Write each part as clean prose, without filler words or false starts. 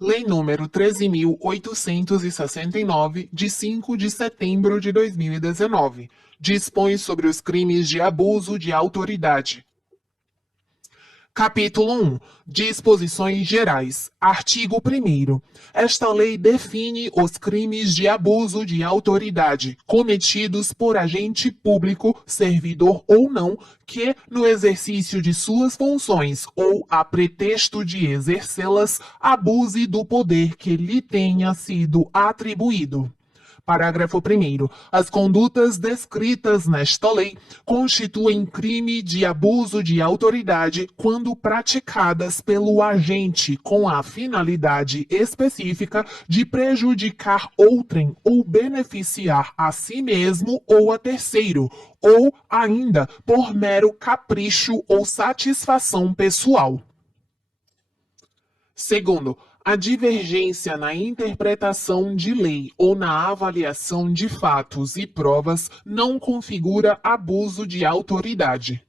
Lei nº 13.869, de 5 de setembro de 2019, dispõe sobre os crimes de abuso de autoridade. Capítulo 1. Disposições gerais. Artigo 1º. Esta lei define os crimes de abuso de autoridade cometidos por agente público, servidor ou não, que, no exercício de suas funções ou a pretexto de exercê-las, abuse do poder que lhe tenha sido atribuído. Parágrafo 1º. As condutas descritas nesta lei constituem crime de abuso de autoridade quando praticadas pelo agente com a finalidade específica de prejudicar outrem ou beneficiar a si mesmo ou a terceiro, ou ainda por mero capricho ou satisfação pessoal. Segundo, a divergência na interpretação de lei ou na avaliação de fatos e provas não configura abuso de autoridade.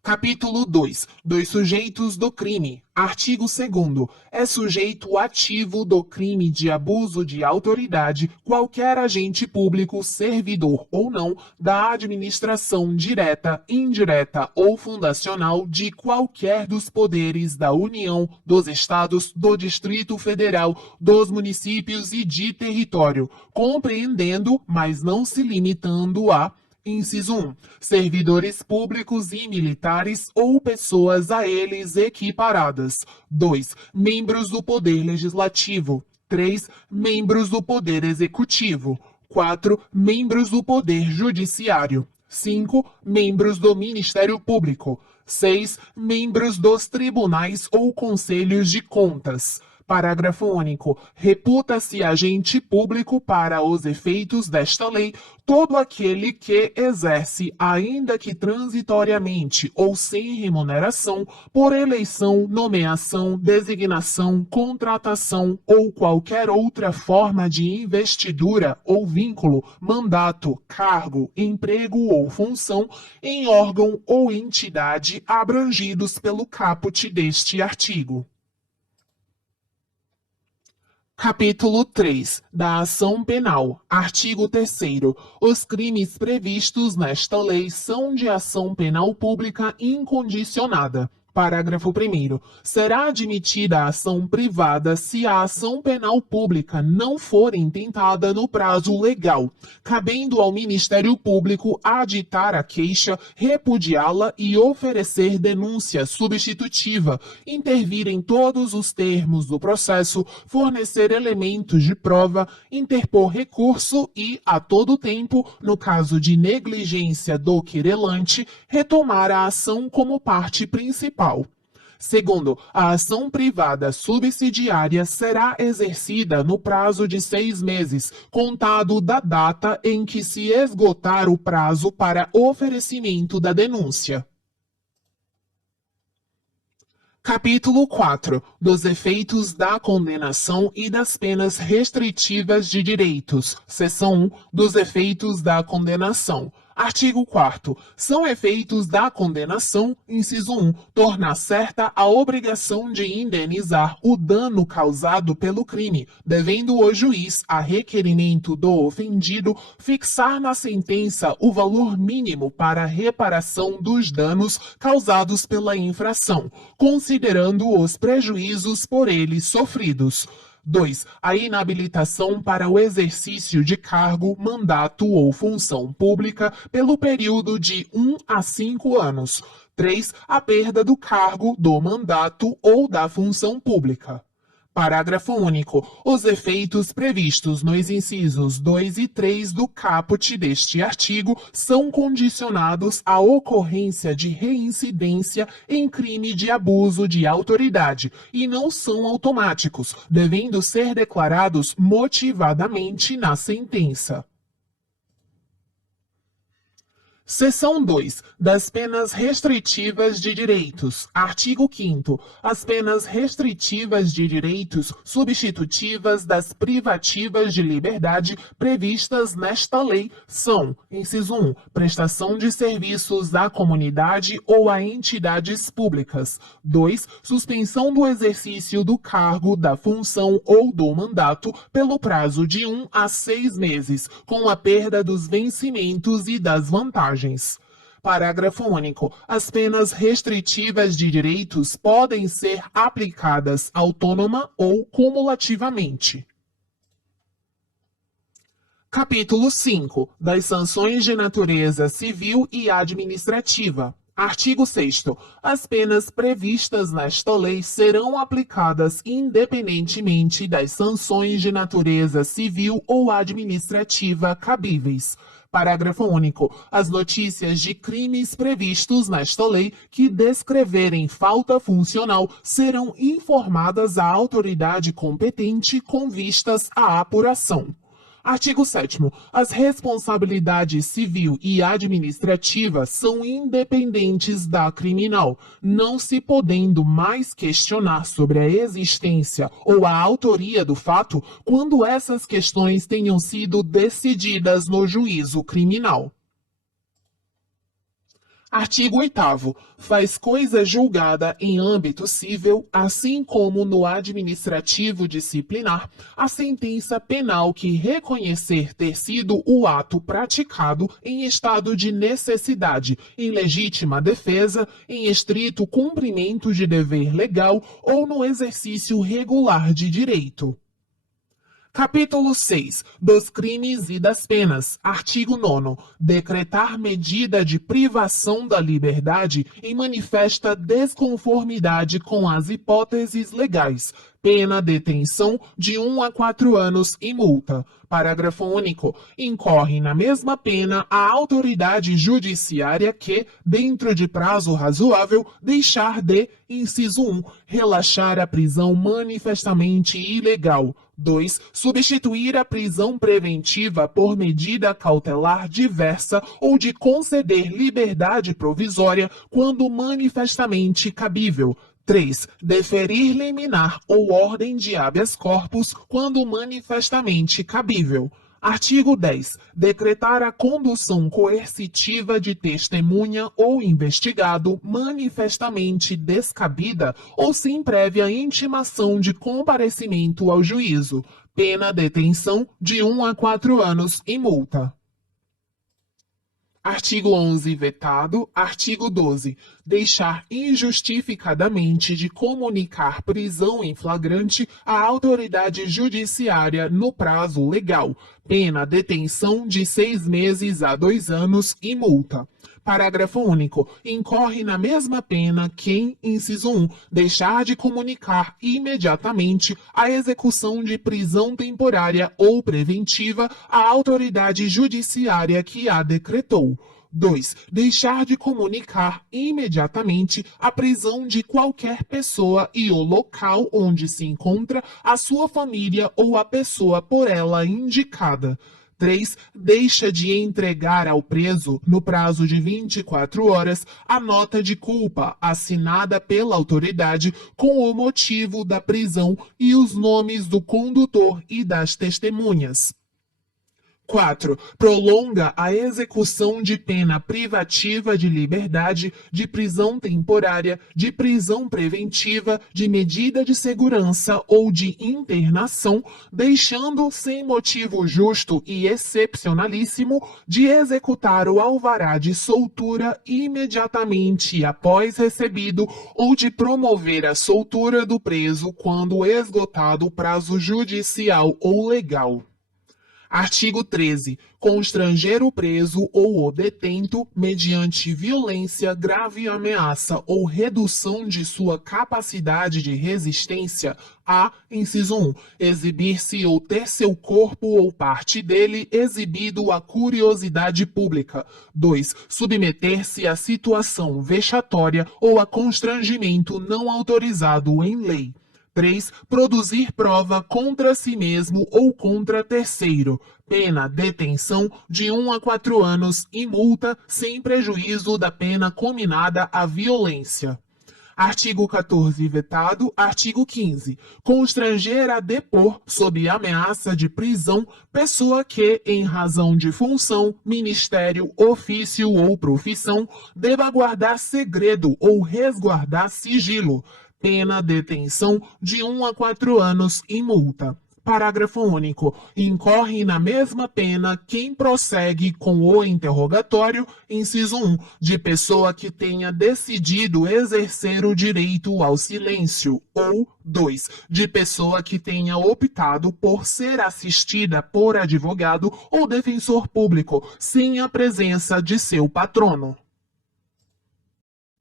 Capítulo 2. Dos sujeitos do crime. Artigo 2º. É sujeito ativo do crime de abuso de autoridade qualquer agente público, servidor ou não, da administração direta, indireta ou fundacional de qualquer dos poderes da União, dos Estados, do Distrito Federal, dos municípios e de território, compreendendo, mas não se limitando a: Inciso 1. Servidores públicos e militares ou pessoas a eles equiparadas. 2. Membros do Poder Legislativo. 3. Membros do Poder Executivo. 4. Membros do Poder Judiciário. 5. Membros do Ministério Público. 6. Membros dos tribunais ou conselhos de contas. Parágrafo único. Reputa-se agente público para os efeitos desta lei todo aquele que exerce, ainda que transitoriamente ou sem remuneração, por eleição, nomeação, designação, contratação ou qualquer outra forma de investidura ou vínculo, mandato, cargo, emprego ou função em órgão ou entidade abrangidos pelo caput deste artigo. Capítulo 3. Da ação penal. Artigo 3º. Os crimes previstos nesta lei são de ação penal pública incondicionada. Parágrafo 1º. Será admitida a ação privada se a ação penal pública não for intentada no prazo legal, cabendo ao Ministério Público aditar a queixa, repudiá-la e oferecer denúncia substitutiva, intervir em todos os termos do processo, fornecer elementos de prova, interpor recurso e, a todo tempo, no caso de negligência do querelante, retomar a ação como parte principal. Segundo, a ação privada subsidiária será exercida no prazo de 6 meses, contado da data em que se esgotar o prazo para oferecimento da denúncia. Capítulo 4. Dos efeitos da condenação e das penas restritivas de direitos. Seção 1. Dos efeitos da condenação. Artigo 4º. São efeitos da condenação, inciso 1, tornar certa a obrigação de indenizar o dano causado pelo crime, devendo o juiz, a requerimento do ofendido, fixar na sentença o valor mínimo para reparação dos danos causados pela infração, considerando os prejuízos por ele sofridos. 2. A inabilitação para o exercício de cargo, mandato ou função pública pelo período de 1 a 5 anos. 3. A perda do cargo, do mandato ou da função pública. Parágrafo único. Os efeitos previstos nos incisos 2 e 3 do caput deste artigo são condicionados à ocorrência de reincidência em crime de abuso de autoridade e não são automáticos, devendo ser declarados motivadamente na sentença. Seção 2. Das penas restritivas de direitos. Artigo 5º. As penas restritivas de direitos substitutivas das privativas de liberdade previstas nesta lei são: inciso 1. Prestação de serviços à comunidade ou a entidades públicas. 2. Suspensão do exercício do cargo, da função ou do mandato pelo prazo de 1 a 6 meses, com a perda dos vencimentos e das vantagens. Parágrafo único. As penas restritivas de direitos podem ser aplicadas autônoma ou cumulativamente. Capítulo 5. Das sanções de natureza civil e administrativa. Artigo 6º. As penas previstas nesta lei serão aplicadas independentemente das sanções de natureza civil ou administrativa cabíveis. Parágrafo único. As notícias de crimes previstos nesta lei que descreverem falta funcional serão informadas à autoridade competente com vistas à apuração. Artigo 7º. As responsabilidades civil e administrativa são independentes da criminal, não se podendo mais questionar sobre a existência ou a autoria do fato quando essas questões tenham sido decididas no juízo criminal. Artigo 8º. Faz coisa julgada em âmbito civil, assim como no administrativo disciplinar, a sentença penal que reconhecer ter sido o ato praticado em estado de necessidade, em legítima defesa, em estrito cumprimento de dever legal ou no exercício regular de direito. Capítulo 6. Dos crimes e das penas. Artigo 9º. Decretar medida de privação da liberdade em manifesta desconformidade com as hipóteses legais. Pena detenção de 1 a 4 anos e multa. Parágrafo único. Incorre na mesma pena a autoridade judiciária que, dentro de prazo razoável, deixar de, inciso 1, relaxar a prisão manifestamente ilegal. 2. Substituir a prisão preventiva por medida cautelar diversa ou de conceder liberdade provisória quando manifestamente cabível. 3. Deferir liminar ou ordem de habeas corpus quando manifestamente cabível. Artigo 10. Decretar a condução coercitiva de testemunha ou investigado manifestamente descabida ou sem prévia intimação de comparecimento ao juízo. Pena detenção de 1 a 4 anos e multa. Artigo 11, vetado. Artigo 12. Deixar injustificadamente de comunicar prisão em flagrante à autoridade judiciária no prazo legal. Pena detenção de 6 meses a 2 anos e multa. Parágrafo único. Incorre na mesma pena quem, inciso 1, deixar de comunicar imediatamente a execução de prisão temporária ou preventiva à autoridade judiciária que a decretou. 2. Deixar de comunicar imediatamente a prisão de qualquer pessoa e o local onde se encontra a sua família ou a pessoa por ela indicada. 3. Deixa de entregar ao preso, no prazo de 24 horas, a nota de culpa assinada pela autoridade com o motivo da prisão e os nomes do condutor e das testemunhas. 4. Prolonga a execução de pena privativa de liberdade, de prisão temporária, de prisão preventiva, de medida de segurança ou de internação, deixando sem motivo justo e excepcionalíssimo de executar o alvará de soltura imediatamente após recebido ou de promover a soltura do preso quando esgotado o prazo judicial ou legal. Artigo 13. Constranger o preso ou o detento mediante violência, grave ameaça ou redução de sua capacidade de resistência a, inciso 1, exibir-se ou ter seu corpo ou parte dele exibido à curiosidade pública. 2. Submeter-se a situação vexatória ou a constrangimento não autorizado em lei. 3. Produzir prova contra si mesmo ou contra terceiro. Pena detenção de 1 a 4 anos e multa sem prejuízo da pena cominada à violência. Artigo 14 vetado. Artigo 15. Constranger a depor, sob ameaça de prisão, pessoa que, em razão de função, ministério, ofício ou profissão, deva guardar segredo ou resguardar sigilo. Pena detenção de 1 a 4 anos e multa. Parágrafo único. Incorre na mesma pena quem prossegue com o interrogatório, inciso 1, de pessoa que tenha decidido exercer o direito ao silêncio, ou 2, de pessoa que tenha optado por ser assistida por advogado ou defensor público, sem a presença de seu patrono.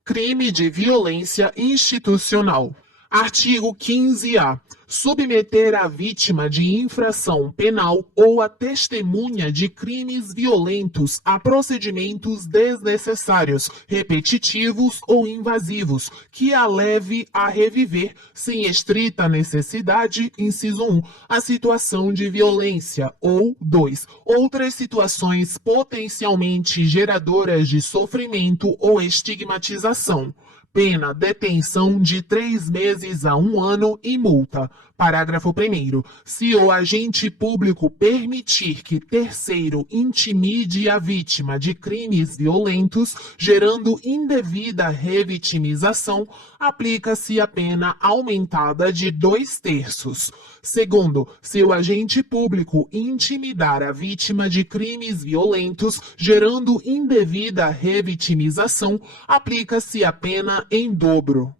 Crime de violência institucional. Artigo 15-A. Submeter a vítima de infração penal ou a testemunha de crimes violentos a procedimentos desnecessários, repetitivos ou invasivos, que a leve a reviver, sem estrita necessidade, inciso 1, a situação de violência, ou 2, outras situações potencialmente geradoras de sofrimento ou estigmatização. Pena detenção de 3 meses a 1 ano e multa. Parágrafo 1º. Se o agente público permitir que terceiro intimide a vítima de crimes violentos, gerando indevida revitimização, aplica-se a pena aumentada de 2/3. Segundo, se o agente público intimidar a vítima de crimes violentos, gerando indevida revitimização, aplica-se a pena em dobro.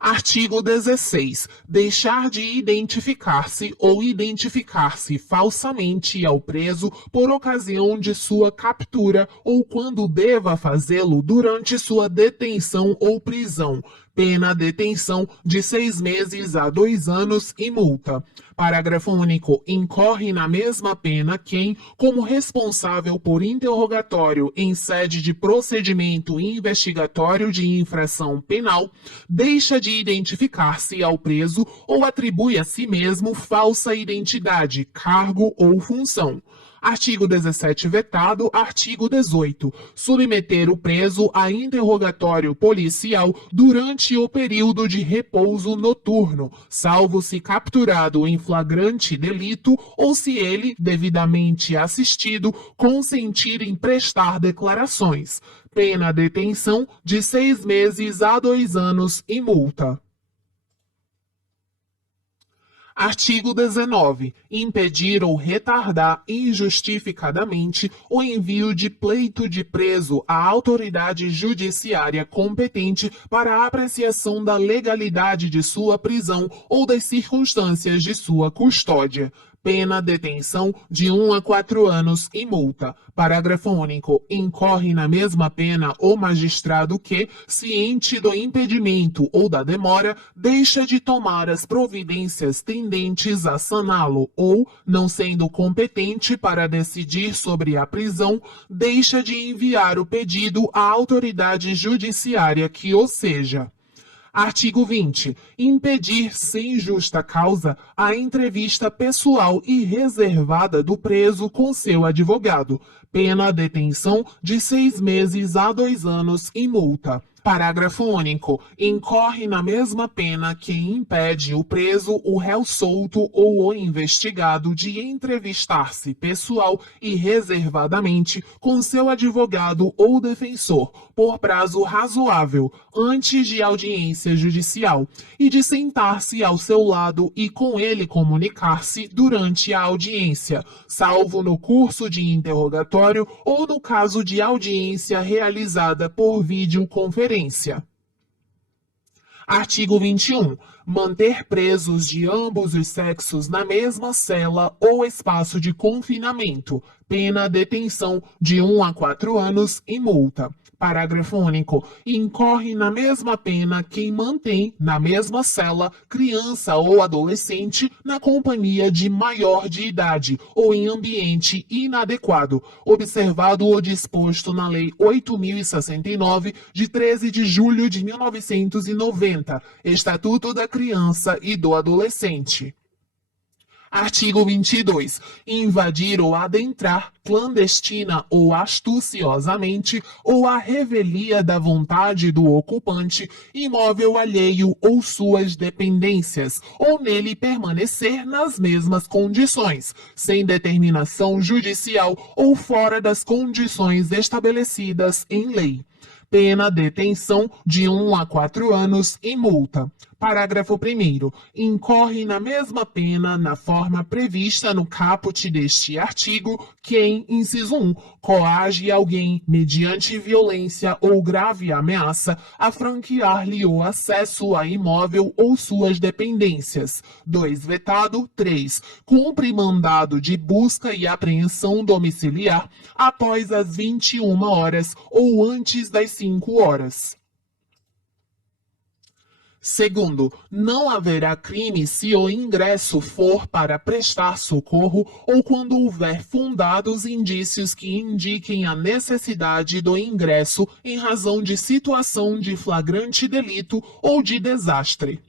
Artigo 16. Deixar de identificar-se ou identificar-se falsamente ao preso por ocasião de sua captura ou quando deva fazê-lo durante sua detenção ou prisão. Pena detenção de 6 meses a 2 anos e multa. Parágrafo único. Incorre na mesma pena quem, como responsável por interrogatório em sede de procedimento investigatório de infração penal, deixa de identificar-se ao preso ou atribui a si mesmo falsa identidade, cargo ou função. Artigo 17 vetado. Artigo 18. Submeter o preso a interrogatório policial durante o período de repouso noturno, salvo se capturado em flagrante delito ou se ele, devidamente assistido, consentir em prestar declarações. Pena detenção de 6 meses a 2 anos e multa. Artigo 19. Impedir ou retardar injustificadamente o envio de pleito de preso à autoridade judiciária competente para a apreciação da legalidade de sua prisão ou das circunstâncias de sua custódia. Pena detenção de 1 a 4 anos e multa. Parágrafo único. Incorre na mesma pena o magistrado que, ciente do impedimento ou da demora, deixa de tomar as providências tendentes a saná-lo ou, não sendo competente para decidir sobre a prisão, deixa de enviar o pedido à autoridade judiciária que o seja. Artigo 20. Impedir sem justa causa a entrevista pessoal e reservada do preso com seu advogado. Pena detenção de 6 meses a 2 anos e multa. Parágrafo único. Incorre na mesma pena quem impede o preso, o réu solto ou o investigado de entrevistar-se pessoal e reservadamente com seu advogado ou defensor, por prazo razoável, antes de audiência judicial, e de sentar-se ao seu lado e com ele comunicar-se durante a audiência, salvo no curso de interrogatório ou no caso de audiência realizada por videoconferência. Artigo 21. Manter presos de ambos os sexos na mesma cela ou espaço de confinamento. Pena detenção de 1 a 4 anos e multa. Parágrafo único. Incorre na mesma pena quem mantém, na mesma cela, criança ou adolescente na companhia de maior de idade ou em ambiente inadequado, observado o disposto na Lei 8.069, de 13 de julho de 1990, Estatuto da Criança e do Adolescente. Artigo 22. Invadir ou adentrar clandestina ou astuciosamente ou à revelia da vontade do ocupante imóvel alheio ou suas dependências, ou nele permanecer nas mesmas condições, sem determinação judicial ou fora das condições estabelecidas em lei. Pena detenção de 1 a 4 anos e multa. Parágrafo 1º. Incorre na mesma pena, na forma prevista no caput deste artigo, quem, inciso 1, coage alguém, mediante violência ou grave ameaça, a franquear-lhe o acesso a imóvel ou suas dependências. 2. Vetado. 3. Cumpre mandado de busca e apreensão domiciliar após as 21 horas ou antes das 5 horas. Segundo, não haverá crime se o ingresso for para prestar socorro ou quando houver fundados indícios que indiquem a necessidade do ingresso em razão de situação de flagrante delito ou de desastre.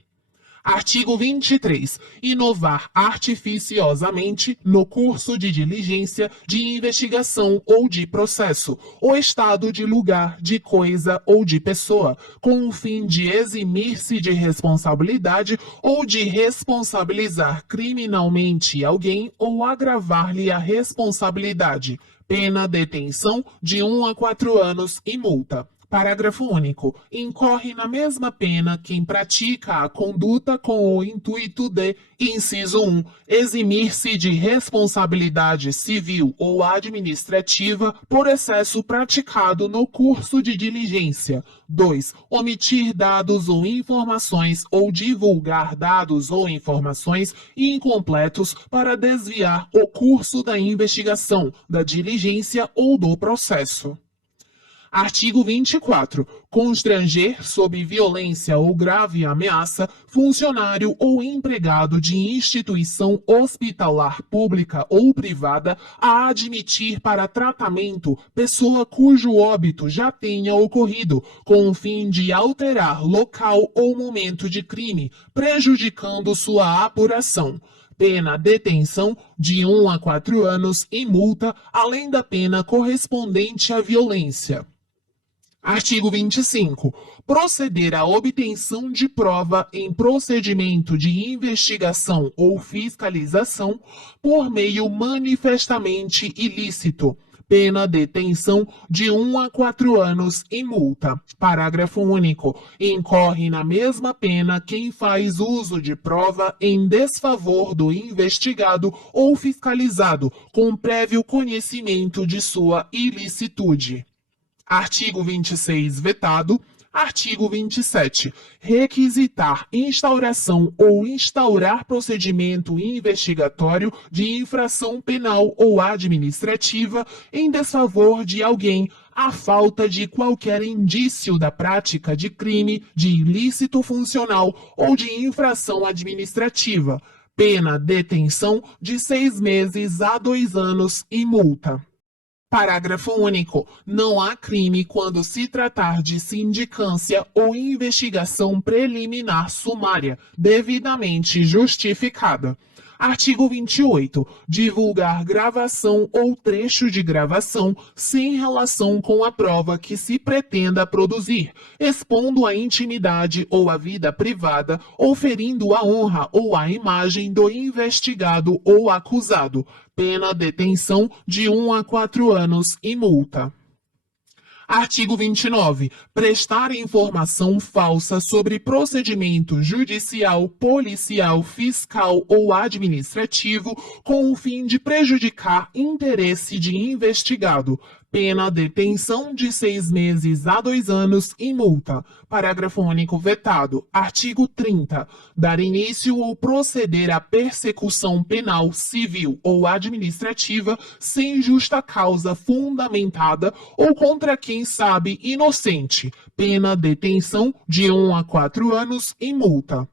Artigo 23. Inovar artificiosamente, no curso de diligência, de investigação ou de processo, o estado de lugar, de coisa ou de pessoa, com o fim de eximir-se de responsabilidade ou de responsabilizar criminalmente alguém ou agravar-lhe a responsabilidade. Pena detenção de 1 a 4 anos e multa. Parágrafo único. Incorre na mesma pena quem pratica a conduta com o intuito de, inciso 1, eximir-se de responsabilidade civil ou administrativa por excesso praticado no curso de diligência. 2. Omitir dados ou informações ou divulgar dados ou informações incompletos para desviar o curso da investigação, da diligência ou do processo. Artigo 24. Constranger sob violência ou grave ameaça funcionário ou empregado de instituição hospitalar pública ou privada a admitir para tratamento pessoa cujo óbito já tenha ocorrido, com o fim de alterar local ou momento de crime, prejudicando sua apuração. Pena detenção de 1 a 4 anos e multa, além da pena correspondente à violência. Artigo 25. Proceder à obtenção de prova em procedimento de investigação ou fiscalização por meio manifestamente ilícito. Pena detenção de 1 a 4 anos e multa. Parágrafo único. Incorre na mesma pena quem faz uso de prova em desfavor do investigado ou fiscalizado, com prévio conhecimento de sua ilicitude. Artigo 26, vetado. Artigo 27. Requisitar instauração ou instaurar procedimento investigatório de infração penal ou administrativa em desfavor de alguém à falta de qualquer indício da prática de crime, de ilícito funcional ou de infração administrativa. Pena detenção de 6 meses a 2 anos e multa. Parágrafo único. Não há crime quando se tratar de sindicância ou investigação preliminar sumária, devidamente justificada. Artigo 28. Divulgar gravação ou trecho de gravação sem relação com a prova que se pretenda produzir, expondo a intimidade ou a vida privada, ou ferindo a honra ou a imagem do investigado ou acusado. Pena detenção de 1 a 4 anos e multa. Artigo 29. Prestar informação falsa sobre procedimento judicial, policial, fiscal ou administrativo com o fim de prejudicar interesse de investigado. pena detenção de 6 meses a 2 anos e multa. Parágrafo único vetado. Artigo 30. Dar início ou proceder à persecução penal, civil ou administrativa sem justa causa fundamentada ou contra quem sabe inocente. Pena detenção de 1 a 4 anos e multa.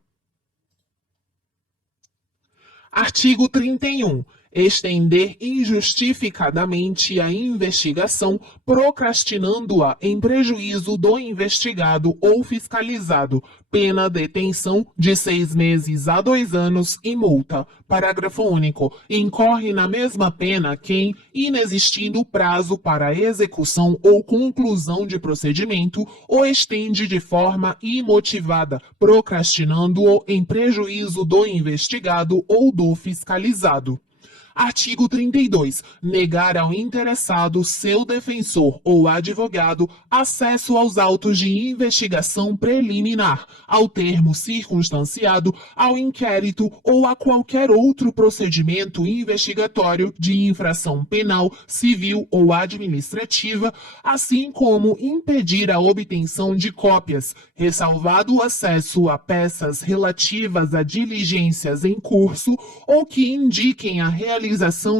Artigo 31. Estender injustificadamente a investigação, procrastinando-a em prejuízo do investigado ou fiscalizado. Pena detenção de 6 meses a 2 anos e multa. Parágrafo único. Incorre na mesma pena quem, inexistindo prazo para execução ou conclusão de procedimento, o estende de forma imotivada, procrastinando-o em prejuízo do investigado ou do fiscalizado. Artigo 32. Negar ao interessado, seu defensor ou advogado, acesso aos autos de investigação preliminar, ao termo circunstanciado, ao inquérito ou a qualquer outro procedimento investigatório de infração penal, civil ou administrativa, assim como impedir a obtenção de cópias, ressalvado o acesso a peças relativas a diligências em curso ou que indiquem a realização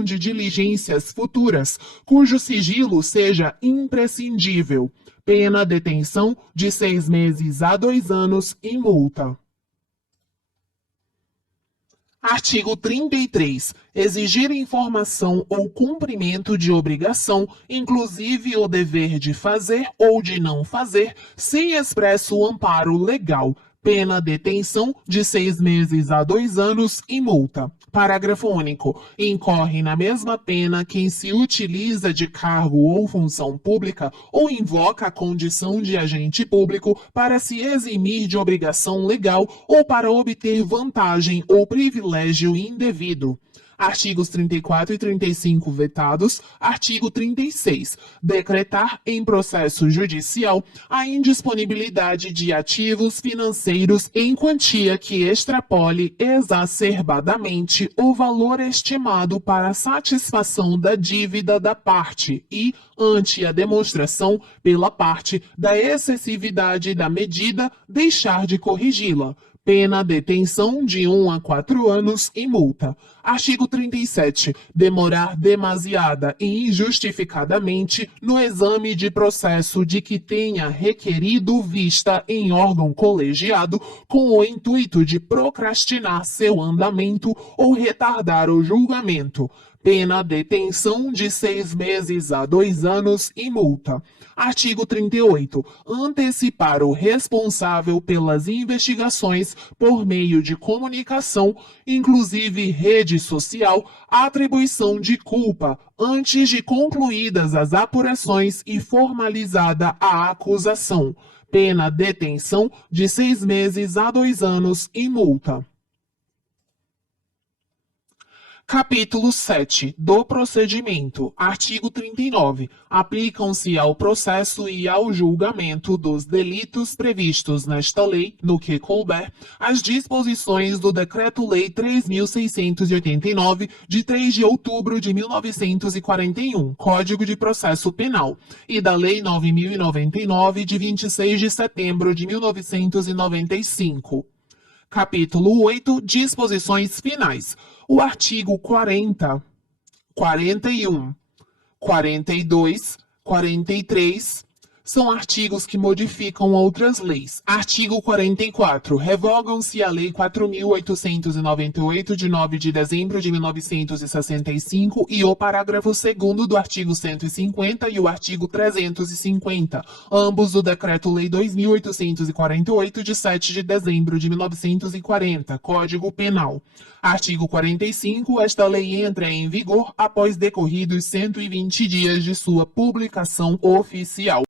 de diligências futuras, cujo sigilo seja imprescindível. Pena detenção de 6 meses a 2 anos e multa. Artigo 33. Exigir informação ou cumprimento de obrigação, inclusive o dever de fazer ou de não fazer, sem expresso amparo legal. Pena detenção de 6 meses a 2 anos e multa. Parágrafo único. Incorre na mesma pena quem se utiliza de cargo ou função pública ou invoca a condição de agente público para se eximir de obrigação legal ou para obter vantagem ou privilégio indevido. Artigos 34 e 35 vetados. Artigo 36. Decretar em processo judicial a indisponibilidade de ativos financeiros em quantia que extrapole exacerbadamente o valor estimado para satisfação da dívida da parte e, ante a demonstração pela parte da excessividade da medida, deixar de corrigi-la. Pena detenção de 1 a 4 anos e multa. Artigo 37. Demorar demasiada e injustificadamente no exame de processo de que tenha requerido vista em órgão colegiado com o intuito de procrastinar seu andamento ou retardar o julgamento. Pena detenção de 6 meses a 2 anos e multa. Artigo 38. Antecipar o responsável pelas investigações por meio de comunicação, inclusive rede social, a atribuição de culpa antes de concluídas as apurações e formalizada a acusação. Pena detenção de 6 meses a 2 anos e multa. Capítulo 7 do procedimento. Artigo 39. Aplicam-se ao processo e ao julgamento dos delitos previstos nesta lei, no que couber, as disposições do Decreto-Lei 3.689, de 3 de outubro de 1941, Código de Processo Penal, e da Lei 9.099, de 26 de setembro de 1995. Capítulo 8. Disposições finais. O artigo 40, 41, 42, 43 são artigos que modificam outras leis. Artigo 44. Revogam-se a Lei 4.898, de 9 de dezembro de 1965, e o parágrafo 2º do artigo 150 e o artigo 350, ambos do Decreto-Lei 2.848, de 7 de dezembro de 1940, Código Penal. Artigo 45. Esta lei entra em vigor após decorridos 120 dias de sua publicação oficial.